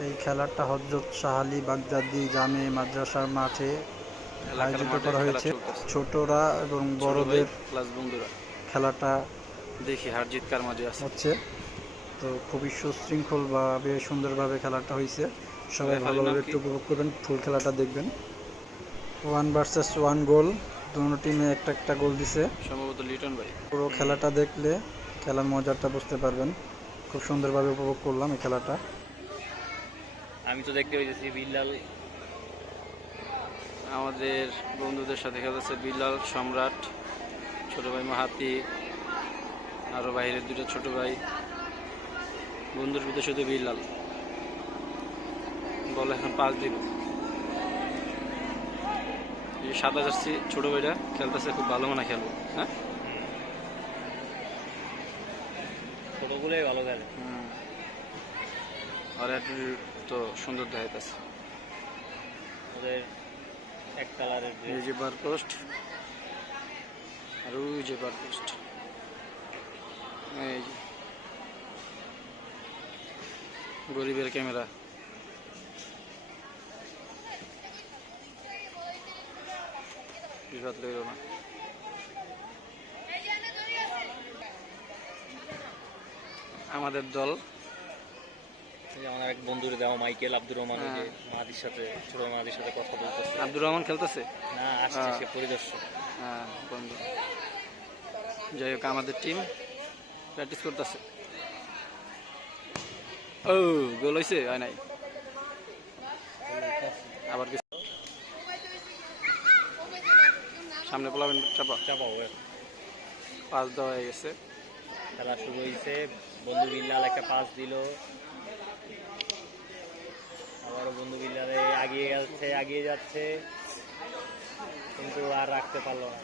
এই খেলাটা হযরত শাহ আলী বাগদাদী জামে মাদ্রাসার মাঠে আয়োজিত করা হয়েছে। ছোটরা এবং বড়দের প্লাস বন্ধুরা খেলাটা দেখি হার জিত কার মাঝে আছে। হচ্ছে। তো খুবই সুশৃঙ্খলভাবে সুন্দরভাবে খেলাটা হয়েছে। সবাই ভালোভাবে একটু উপভোগ করবেন, ফুল খেলাটা দেখবেন। 1 ভার্সেস 1 গোল, দুটো টিমে একটা একটা গোল দিছে। সম্ভবত লিটন ভাই। পুরো খেলাটা দেখলে খেলার মজাটা বুঝতে পারবেন। খুব সুন্দরভাবে উপভোগ করলাম এই খেলাটা। আমি তো দেখতে পেয়েছি বিল্লাল আমাদের বন্ধুদের সাথে খেলতেছে, বিল্লাল, সম্রাট, ছোট ভাই মাহাতি, আরো বাইরের দুটো ছোট ভাই। বন্ধুর ভিতরে শুধু বিল্লাল। বল এখন পাস দিব। এই সাদা জার্সি ছোট ভাইটা খেলতেছে, খুব ভালো মনে খেলবো। হ্যাঁ, ছোটগুলোই ভালো খেলে। আর একটু তো সুন্দর দেখাইতেছে ওদের এক কালারের। এই যে বার পোস্ট, আর ওই যে বার পোস্ট, এই যে গরিবের ক্যামেরা। বিপদ লইল না। আমাদের দল আমার এক বন্ধুরে দেওয়া মাইকেল আব্দুর রহমান, মাদির সাথে, ছোট মাদির সাথে কথা বলতেছে। আব্দুর রহমান খেলতেছে না, আসছে সে পরিদর্শক। হ্যাঁ বন্ধু। যাই হোক, আমাদের টিম প্র্যাকটিস করতেছে। ও গোল হয়েছে, হয় নাই। আবার কিছু সামনে পোলাবেন, চাপা চাপা পাস দেওয়া হয়ে গেছে। খেলা শুরু হয়েছে। বন্ধু বিল্লাল একটা পাস দিল, আবারও বন্ধু বিল্লালে আগিয়ে যাচ্ছে, কিন্তু আর রাখতে পারলো না।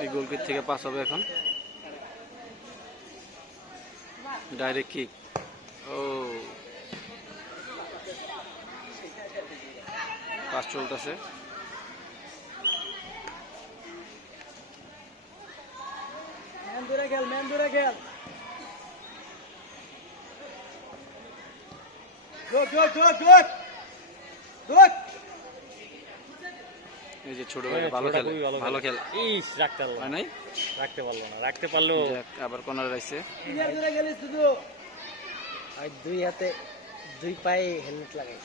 এই গোলকিট থেকে পাস হবে এখন, ডাইরেক্ট কিক। ও পাস চলতেছে। এই যে ছোট ভাই ভালো খেলে, ভালো খেলে। ইস, রাখতে পারলো না, নাই, রাখতে পারলো। আবার কর্নার আইছে। দুই হাতে দুই পায়ে হেলমেট লাগাই,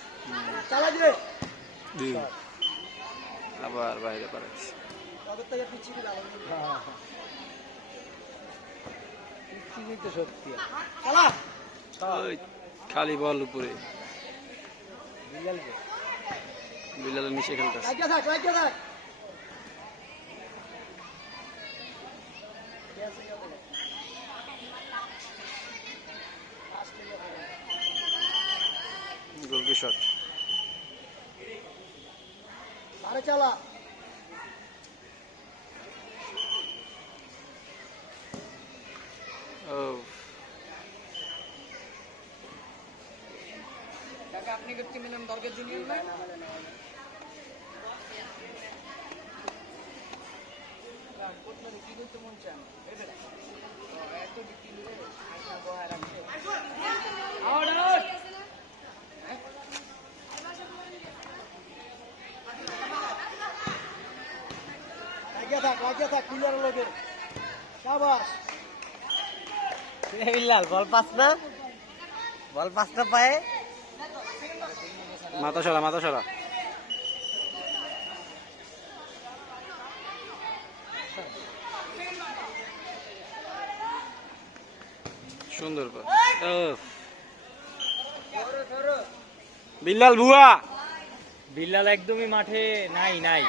আবার বাইরে পাঠাইছে। সত্যি খালি বল উপরে, বিলালের নিচে খেলতেছে। গোলকি শট। ও আপনি চিনেন দরকার জুনিয়র না? কি করতে মন চান এত বিক্রি রাখছে। বল পাস না পায়ে। মাথা সরা, মাথা সরা। সুন্দর পাস। বিল্লাল ভুয়া, বিল্লাল একদমই মাঠে নাই।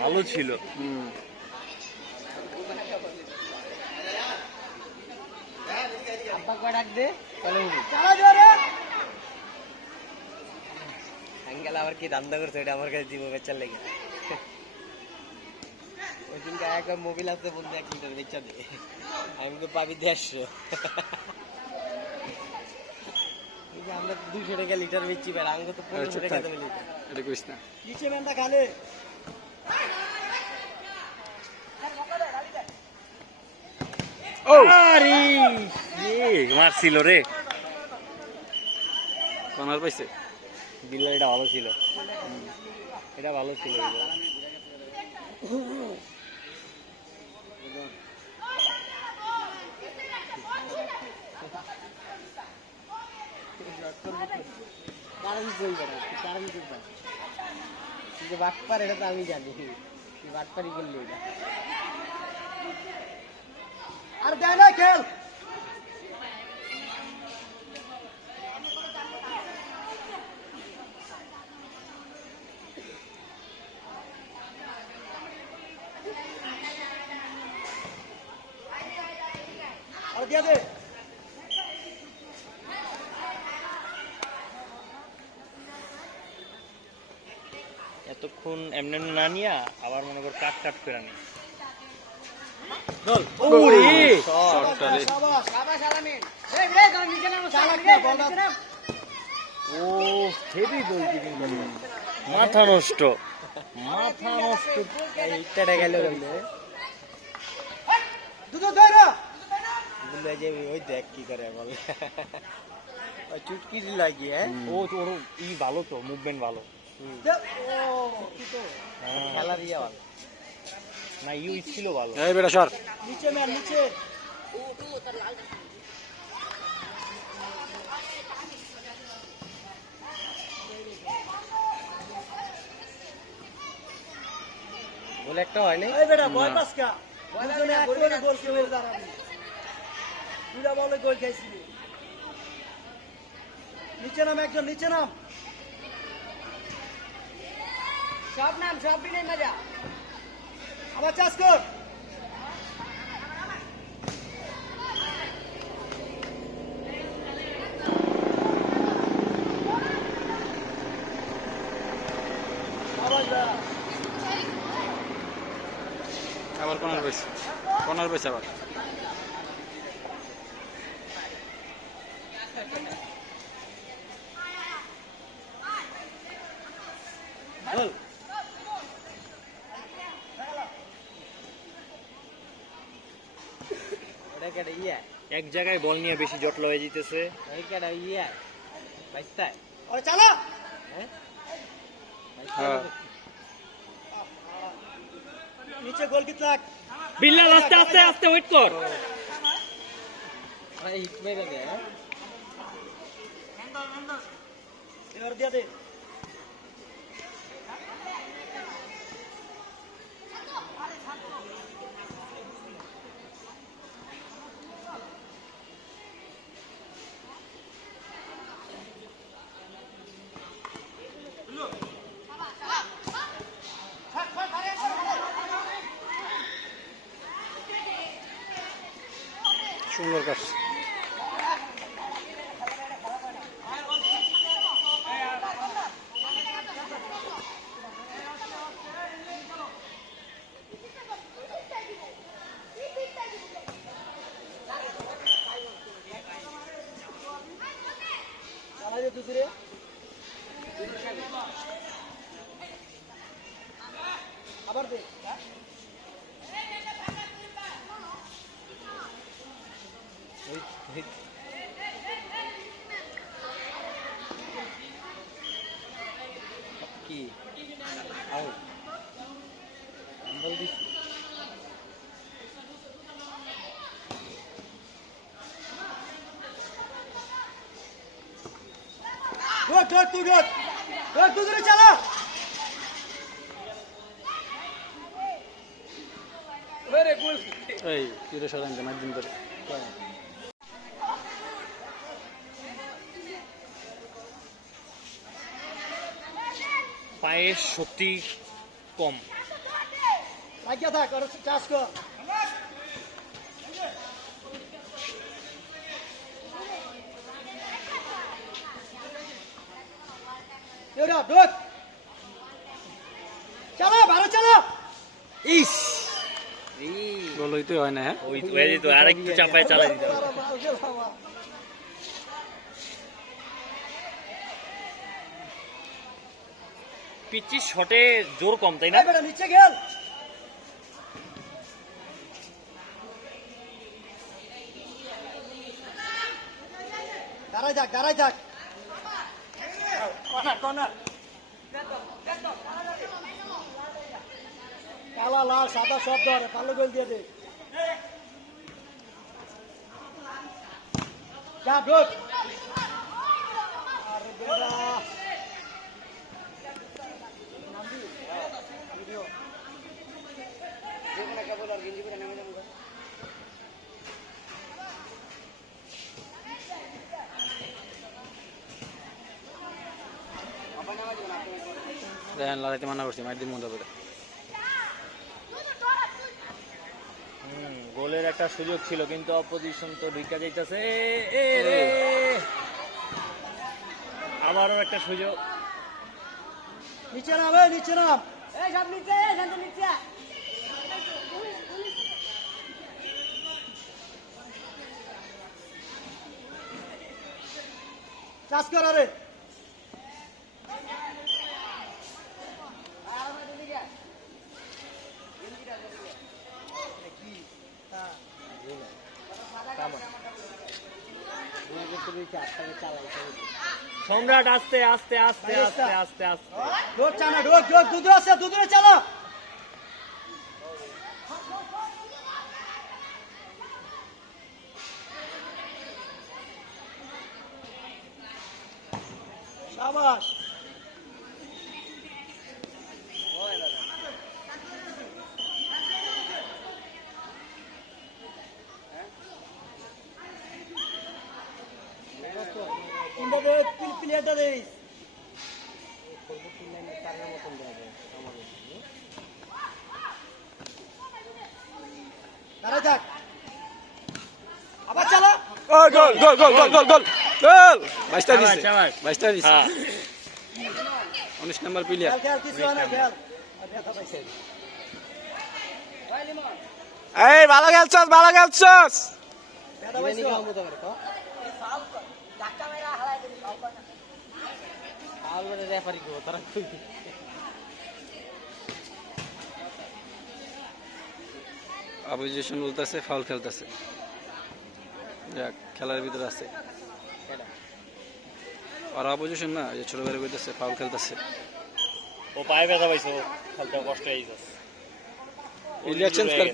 ভালো ছিল। কয় ডাক দে তাহলে উঠি আঙ্কেল আবার কি ধান্দা করছে এটা আমার কাছে দিব বেচার লেগে ওই দিনকে একটা মোবিল আছে বলতে 1 লিটার বেচা দে আমি তো পাবি 150 এই যে আমরা 200 টাকা লিটার বেচি ভাই আঙ্গ তো 15 টাকা দামে লিটার এটা কইস না। নিচে মেন্দা খালে ও আরে মারছিল রে কর্নার পাইছে। বিল্লাল এটা ভালো ছিল এটা ভালো ছিল কারণ চলবে না কারণ চলবে যে বাটপার এটা তো আমি জানি বাটপারি করলি এটা আর দেয় না খেল আর দিয়া দে এতক্ষণ এমনি না নিয়া আবার মনে কর কাট কাট করে নি ওরে শটটা রে। শাবাশ আলামিন এই রে গান নিচে নামো চালাক রে নিচে নাম ও হেভি গোল কিপিং করলো মাথা নষ্ট এইটা গেল গেলে দুটো ধরো বলে যে ওই দেখ কি করে বল ওই চুটকি লাগিয়ে ও তোর ই ভালো তো মুভমেন্ট ভালো খেলা দিয়ে ভালো না ইউ ছিল ভালো এই বেটা সর। নিচে ম্যান নিচে বলে একটা হয় নাই এই বেটা বল পাস কা দুজনে এক করে গোল করে দাঁড়াবি পুরা বলে গোল খাইছিলি নিচে নাম একজন নিচে নাম সব দিনে মজা আবার চাষ কর আবার কর্নার পাইছে। কর্নার পাইছে আবার। এক জায়গায় বল নিয়ে বেশি জটল হয়ে যেতেছে চালা হ্যাঁ নিচে গোল কিত লাগ বিল্লাল আস্তে আস্তে আস্তে ওয়েট কর আরে হিট মেরে দে এবার দিয়া দে সুন্দর কাজ। চালা দে দুসরে আবার দে কি আউট বল দিছি গুড তুই চালা এই কিরে সরান কেন একদিন ধরে। পায়ের শক্তি কম লাগিয়া থাক আর চাষ কর ওটা ঢোক চলো ভালো চলো ইস গোল হইতে হয় না হ্যাঁ ওই তো আরেকটু চাপায় চালাই দিতে হবে। পিচির শটে জোর কম তাই না? বেটা নিচে খেল দাঁড়াই থাক কর্নার কালা লাল সাদা সব ধরে ভালো গোল দিয়ে দে যা ঢোক আরে বেটা দেখেন লড়াইতে মানা করছি মাইর দিন মতো করে গোলের একটা সুযোগ ছিল কিন্তু অপোজিশন তো ঢুকা যাইতেছে আবারও একটা সুযোগ নিচে নাম এই সব নিচে শান্ত নিচে চাষ কর আরে সম্রাট আস্তে আস্তে আস্তে আস্তে আস্তে আস্তে ঢোক চানা ঢোক দুধ আছে দুধরে চালো শাবাশ তিনটা দে তিন প্লেয়ারটা দে দাঁড়াই থাক আবার চালো গোল গোল গোল গোল গোল গোল গোল গোল বাইশটা দিছে শাবাশ। বাইশটা দিছে হ্যাঁ 19 নাম্বার প্লেয়ার খেল কিছু হয় না খেল আর ব্যথা পাইছে এই ভালো খেলছস ব্যথা পাইছে ধাক্কা মেরা হালাই দিবি আলবারে রেফারি গো তারা কই অপোজিশন বলতেছে ফাউল খেলতেছে যাক খেলার ভিতরে আছে আর অপোজিশন না যে ছোট ভাই কইতেছে ফাউল খেলতেছে ও পায়ে ব্যথা পাইছো খেলতে কষ্ট হয়ে যাচ্ছে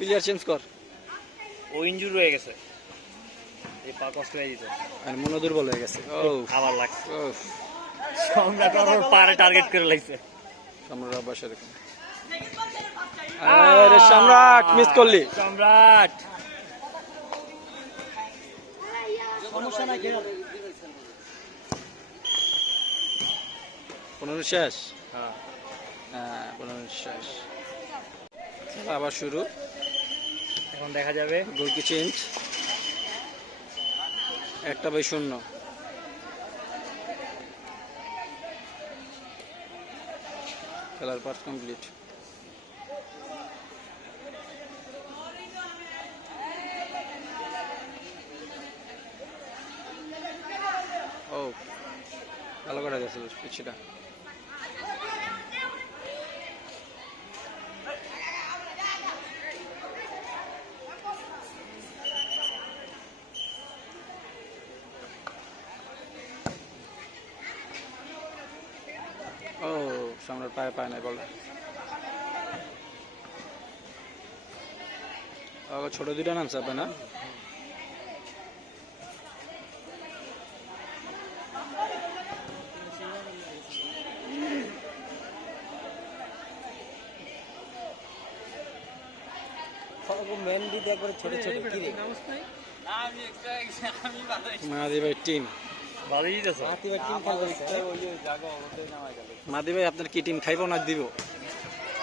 প্লেয়ার চেঞ্জ কর ও ইনজুরি হয়ে গেছে এই পা কষ্ট হয়ে যেত আর মন দুর্বল হয়ে গেছে ও আবার লাগছে ও সম্রাট ওর পারে টার্গেট করে লাগছে সম্রাট অভ্যাস এরকম আরে সম্রাট মিস করলি সম্রাট সমস্যা নাই খেল 15 শেষ হ্যাঁ হ্যাঁ 15 শেষ খেলা আবার শুরু এখন দেখা যাবে গোল কি চেঞ্জ 1/0 খেলার পার্ট কমপ্লিট ও ভালো করে গেছে পিছিটা ও সম্রাট পায় না বল ছোট দুইটা নাম চাপে না মেহেন্দি একবারে ছোট ছোট কি রে মাদি ভাই টিম ভালোই দিতেছে হাতিবার টিম খেলবে মাদি ভাই আপনার কি টিম খাইব না দিব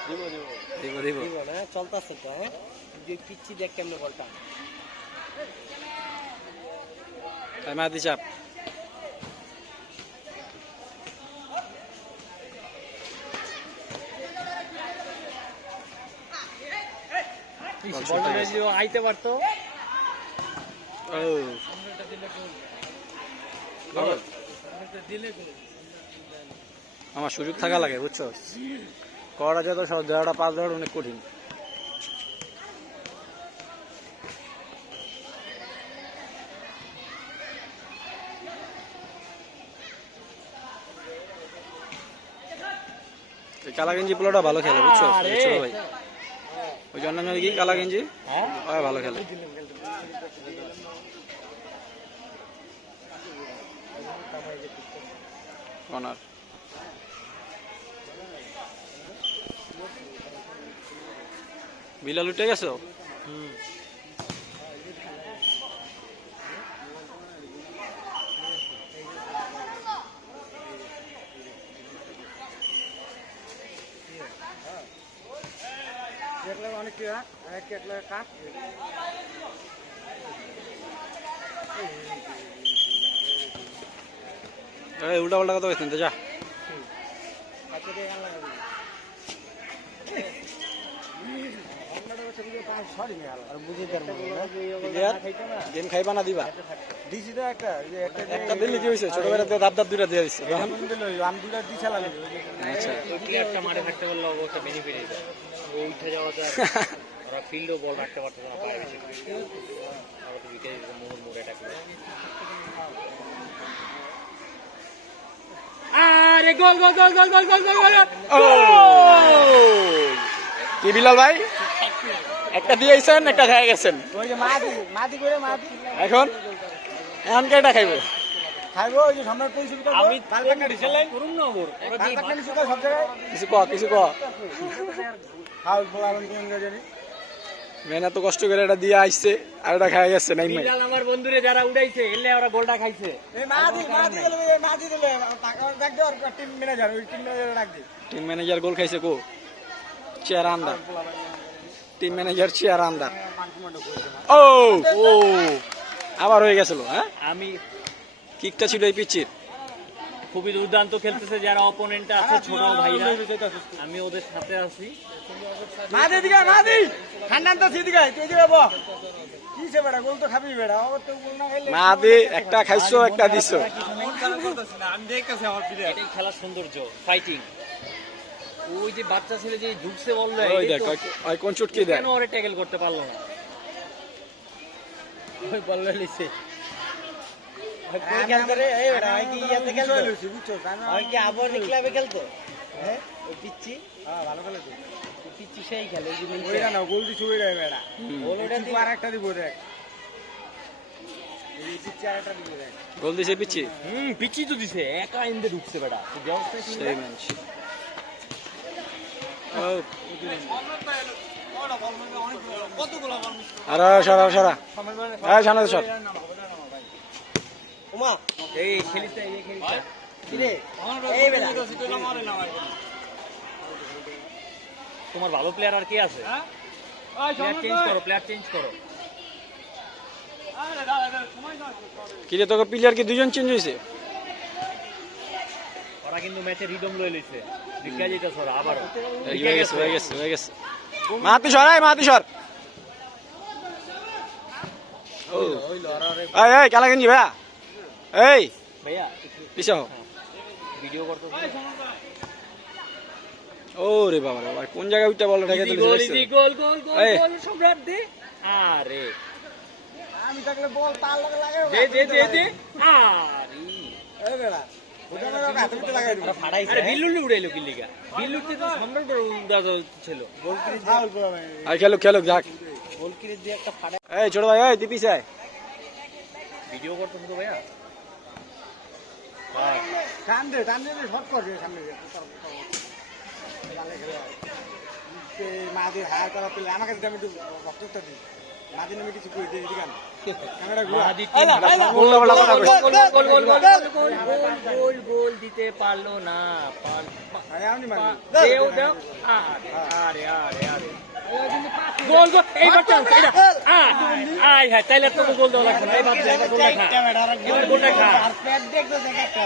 দিব দিব দিব দিব দিব না চলতেছে তো হ্যাঁ যে পিচ্ছি দেখ কেমনে বলটা তাই মাদি চাপ বল ছুটে গেছে। আইতে পারতো। ও আমার সুযোগ থাকা লাগে বুঝছো, করা যত সব দেওয়াটা পাস দেওয়াটা অনেক কঠিন। এই কালা গেঞ্জি পোলাটা ভালো খেলে বুঝছো এই ছোট ভাই, ওই জন্য কি কালা গেঞ্জি ভালো খেলে। কর্নার বিলাল উঠে গেছো। উল্টা পাল্টা কথা বলছেন তো, যা গেম খাইবা না দিবা একটা দিল্লি কি হয়েছে, ছোট বেড়াতে দাব দাব দুইটা দিয়ে দিচ্ছে। আচ্ছা প্লেয়ারটা মাঠে থাকতে পারলে অবস্থা বেনিফিট হইতো। ও উঠে যাওয়া তো ওরা ফিল্ডও বল রাখতে পারতো না, পায়ে বেশি ওরা তো উইকেট মোড় মোড়ে অ্যাটাক করে। আরে গোল গোল গোল গোল গোল গোল গোল গোল। ও কি বিলাল ভাই একটা দিয়েছেন একটা খেয়ে গেছেন, এখন এখন কেটা খাইব? আমি ডিসলাইন করুম না ওর ওরা যে কিছু ক কিছু ক, মেনা তো কষ্ট করে এটা দিয়ে আসছে আর এটা খাই গেছে নাই ভাই। বিলাল আমার বন্ধুরে যারা উড়াইছে এলে ওরা গোলটা খাইছে। টিম ম্যানেজার গোল খাইছে কো, চেয়ার আন্দার, টিম ম্যানেজার চেয়ার আন্দার। ও ও আবার হয়ে গেছিল। হ্যাঁ আমি কিকটা ছিল এই পিচির। খুবই দুর্দান্ত খেলতেছে যারা অপোনেন্ট আছে ছোট ভাইরা, আমি ওদের সাথে আছি। মাদি একটা খাইছো একটা দিছো। এটাই খেলার সৌন্দর্য, ফাইটিং। ওই যে বাচ্চা ছেলে যে ঢুকছে বললো ওই দেখ ওই কোন চুটকি দেয়, কেন ওরে ট্যাকেল করতে পারলো না? ওই বললো লিছে গোল দিছে পিচি। পিচি তো দিছে, একা ইন্দে ঢুকছে বেটা। সেই ম্যাচ। আর সারা সারা হ্যাঁ সামনে সর। এই খেলিতে এই খেলিতে তোমার ভালো প্লেয়ার আর কে আছে? প্লেয়ার চেঞ্জ করো, প্লেয়ার চেঞ্জ করো। কিরে তোকে প্লেয়ার কি দুজন চেঞ্জ হয়েছে? ওরা কিন্তু ম্যাচে রিদম লয়ে লইছে, দিকা যেটা সর আবার হয়ে গেছে হয়ে গেছে হয়ে গেছে। মাতি সর এই মাতি সর। ও এই এই কালা গেঞ্জি ভাইয়া এই ভাইয়া পিছো ভিডিও করতে। ও রে বাবা রে বাবা কোন জায়গায় উঠটা বল ঠেকে দিল। গোল গোল গোল গোল সম্রাট দে। আরে আমি থাকলে বল তার লগে লাগাই দে দে দে দে। আরে এই বেড়া ওটা মেরে হাতে ভিতরে লাগাই দিল। আরে বিল্লুলি উড়াইলো কি লিগা? বিল্লুতে তো সম্রাট উড়া ছিল। গোল করে ফাউল করে ভাই। আর খেলো খেলো যাক। গোল কিরে দিয়ে একটা ফাড়াই। এই ছোট ভাই এই দিপিস আয়। ভিডিও করতেছ তো ভাইয়া? টান দে শট করবে সামনে দিয়ে। মাদের হার করা পেলে আমাকে দিতে আমি একটু বক্তব্য দিই। মাদের নামে কিছু কই দিই দিগান। ক্যামেরা ঘুরা। গোল না বলা কথা কইছ। গোল গোল গোল গোল গোল দিতে পারলো না। আরে আমি মানে দেও দেও। আরে আরে আরে গোল গোল এইবার চান্স এটা। আই হ্যাঁ তাইলে তো গোল দেওয়া লাগবে না। এইবার গোলটা খা, এবার গোলটা খা। পেট দেখতো দেখ একটা।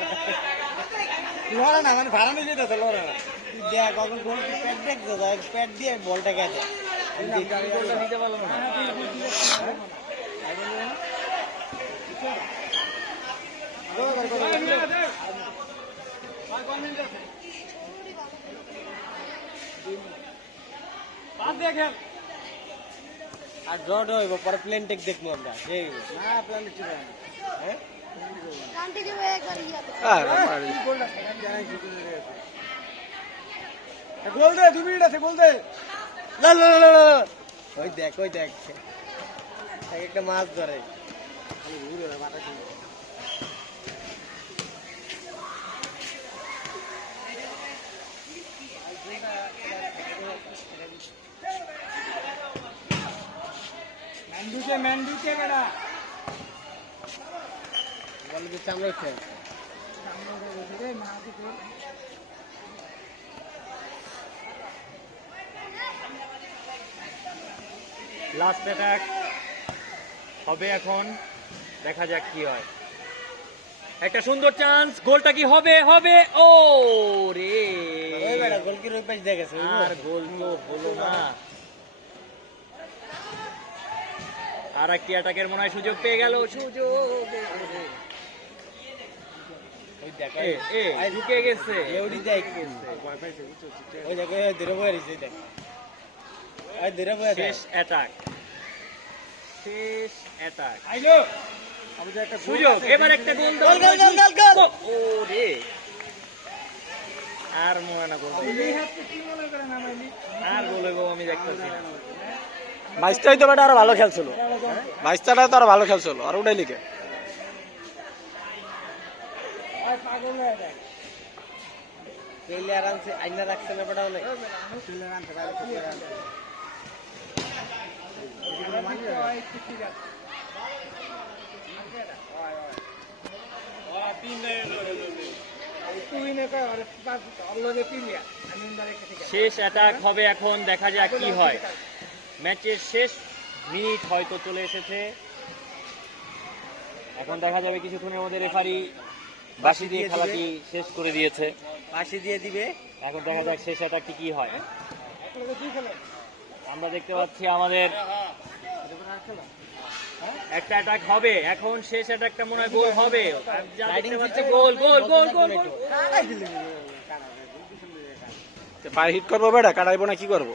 লড়া না মানে ভাড়া নিয়ে যেতে লড়া না। দেখ কখন গোল পেট দেখতো পেট দিয়ে বলটা গেছে। গোলটা নিতে পারলো না। আর ড্র হইব পরে প্লেন টেক দেখবো আমরা आंटी जी वो एक बार ये গোল দে 2 মিনিট আছে গোল দে না না না না ওই দেখ একটা মাছ ধরে ম্যান্ডুকে বেড়া বল দিচ্ছে আমরা খেল লাস্ট অ্যাটাক হবে এখন, দেখা যাক কি হয়। একটা সুন্দর চান্স, গোলটা কি হবে? হবে, ও রে, ওই বেড়া গোলকির ওই পাশ দিয়ে গেছে আর গোল তো হলো না। আর একটি অ্যাটাকের মনে হয় সুযোগ পেয়ে গেল, সুযোগ ওই দেখ ঢুকে গেছে। এউডি দেখ ওই দেখ ওই ধরে বয়ে রইছে দেখ ওই ধরে বয়ে শেষ অ্যাটাক, শেষ অ্যাটাক, আইলো আমাদের একটা সুযোগ, এবার একটা গোল দাও। ও রে, আর মনে না গোল, আর গোল হইব আমি দেখতেছি না। বাইশটাই তো বেটা আরো ভালো খেলছিল, 22টাই তো আরো ভালো খেলছিল, আর ওটাই লিখে পেলে আরামসে আইনা রাখছে না বেটা অনেক শেষ অ্যাটাক হবে এখন, দেখা যাক কি হয়। ম্যাচের শেষ মিনিট হয়তো চলে এসেছে, এখন দেখা যাবে কিছুক্ষণের মধ্যে রেফারি বাঁশি দিয়ে খেলাটি শেষ করে দিয়েছে। পাশে দিয়ে দিবে এখন দেখা যাক শেষ অ্যাটাকটি কি হয়। আমরা দেখতে পাচ্ছি আমাদের একটা অ্যাটাক হবে এখন, শেষ অ্যাটাকটা মনে হয় গোল হবে। যা দেখতে পাচ্ছি গোল, গোল, গোল, গোল, গোল। পায়ে হিট করবো বেটা, কাটাইবো না কি করবো?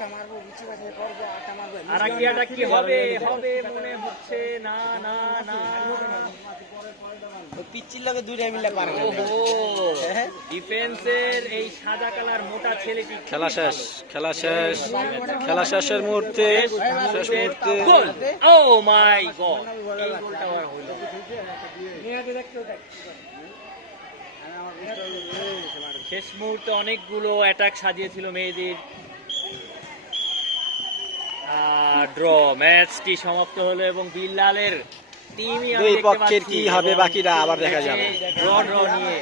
আর একটি অ্যাটাক কি হবে? হবে মনে হচ্ছে না, না, না। পিচ্চির লগে দুইটা মিলে পারবে ওহো, ডিফেন্সের এই সাদা কালার মোটা ছেলেটি খেলা শেষ, খেলা শেষ, খেলা শেষের মুহূর্তে, শেষ মুহূর্তে গোল। ও মাই গড, এই গোলটা আবার হলো। শেষ মুহূর্তে অনেকগুলো অ্যাটাক সাজিয়েছিল মেয়েদের। ড্র, ম্যাচটি সমাপ্ত হলো এবং বিল্লালের টিমই দুই পক্ষের কি হবে বাকিটা আবার দেখা যাবে। ড্র নিয়ে